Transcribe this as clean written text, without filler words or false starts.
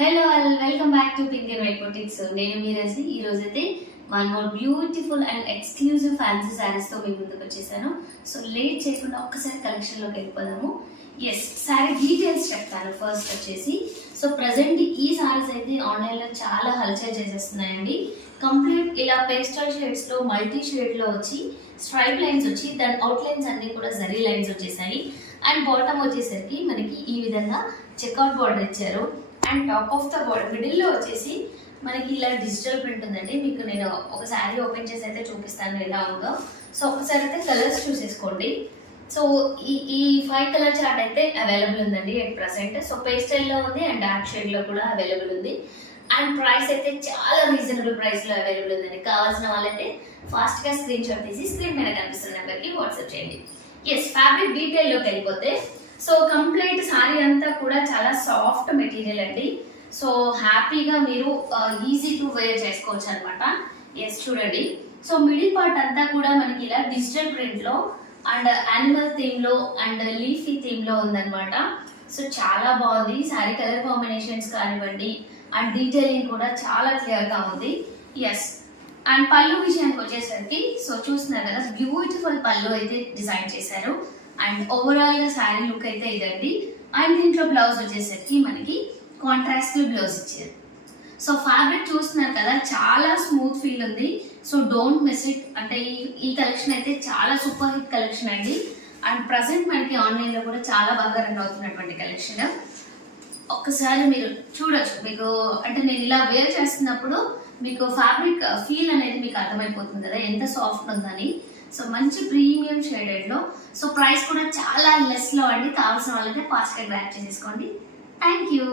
Hello all, welcome back to pink and white boutiques. నేను మీ రసి. ఈ రోజు అయితే one more beautiful and exclusive fancy saris తో మీ ముందుకు వచ్చేసాను. సో లేట్ చేయకుండా ఒక్కసారి కలెక్షన్ లోకి వెళ్ళిపోదాము. ఎస్, శారీ డీటెయిల్స్ చెప్తాను. ఫస్ట్ వచ్చేసి సో ప్రజెంట్ ఈ శారీస్ అయితే ఆన్లైన్ లో చాలా హల్చల్ చేసేస్తున్నాయండి. కంప్లీట్ ఇలా పేస్టల్ షేడ్స్ లో మల్టీ షేడ్ లో వచ్చి స్ట్రైప్ లైన్స్ వచ్చి దాని అవుట్ లైన్స్ అన్ని కూడా జరీ లైన్స్ వచ్చేసాయి. అండ్ బాటమ్ వచ్చేసరికి మనకి ఈ విధంగా చెక్అవుట్ బార్డర్ ఇచ్చారు. And top of the border మిడిల్లో వచ్చేసి మనకి ఇలా డిజిటల్ ప్రింట్ ఉందండి. మీకు నేను ఒక శారీ ఓపెన్ చేసి అయితే చూపిస్తాను ఎలా ఉందో. సో ఒకసారి అయితే కలర్స్ చూసేసుకోండి. సో ఈ 5 కలర్ చార్ట్ అయితే అవైలబుల్ ఉందండి ఎట్ ప్రెసెంట్. సో పేస్టల్లో ఉంది అండ్ డార్క్ షేడ్లో కూడా అవైలబుల్ ఉంది. అండ్ ప్రైస్ అయితే చాలా రీజనబుల్ ప్రైస్లో అవైలబుల్ ఉందండి. కావాల్సిన వాళ్ళైతే ఫాస్ట్గా స్క్రీన్ షాట్ తీసి స్క్రీన్ మీద కనిపిస్తున్న నెంబర్కి వాట్సాప్ చేయండి. ఎస్, ఫ్యాబ్రిక్ డీటెయిల్లోకి వెళ్ళిపోతే సో కంప్లీట్ సారీ అంతా కూడా చాలా సాఫ్ట్ మెటీరియల్ అండి. సో హ్యాపీగా మీరు ఈజీ టు వేర్ చేసుకోవచ్చు అనమాట. ఎస్, చూడండి. సో మిడిల్ పార్ట్ అంతా కూడా మనకి ఇలా డిజిటల్ ప్రింట్ లో అండ్ యానిమల్ థీమ్ లో అండ్ లీఫీ థీమ్ లో ఉందన్నమాట. సో చాలా బాగుంది. సారీ కలర్ కాంబినేషన్స్ కానివ్వండి అండ్ డీటెయిలింగ్ కూడా చాలా క్లియర్ గా ఉంది. ఎస్, అండ్ పళ్ళు విషయానికి వచ్చేసరికి సో చూస్తున్నారు కదా, బ్యూటిఫుల్ పళ్ళు అయితే డిజైన్ చేశారు. అండ్ ఓవరాల్ గా శారీ లుక్ అయితే ఇదండి. అండ్ దీంట్లో బ్లౌజ్ వచ్చేసరికి మనకి కాంట్రాస్ట్ బ్లౌజ్ ఇచ్చారు. సో ఫ్యాబ్రిక్ చూస్తున్నారు కదా, చాలా స్మూత్ ఫీల్ ఉంది. So don't miss it. అంటే ఈ కలెక్షన్ అయితే చాలా సూపర్ హిట్ కలెక్షన్ అండి. అండ్ ప్రజెంట్ మనకి ఆన్లైన్ లో కూడా చాలా బాగా రన్ అవుతున్నటువంటి కలెక్షన్. ఒక్కసారి మీరు చూడొచ్చు. మీకు అంటే నేను ఇలా వేర్ చేస్తున్నప్పుడు మీకు ఫ్యాబ్రిక్ ఫీల్ అనేది మీకు అర్థమైపోతుంది కదా ఎంత సాఫ్ట్ ఉందని. సో మంచి ప్రీమియం షేడెడ్ లో. సో ప్రైస్ కూడా చాలా లెస్ లో అండి. కావాల్సిన వాళ్ళైతే ఫాస్ట్ గా గ్రాబ్ చేసేసుకోండి. Thank you.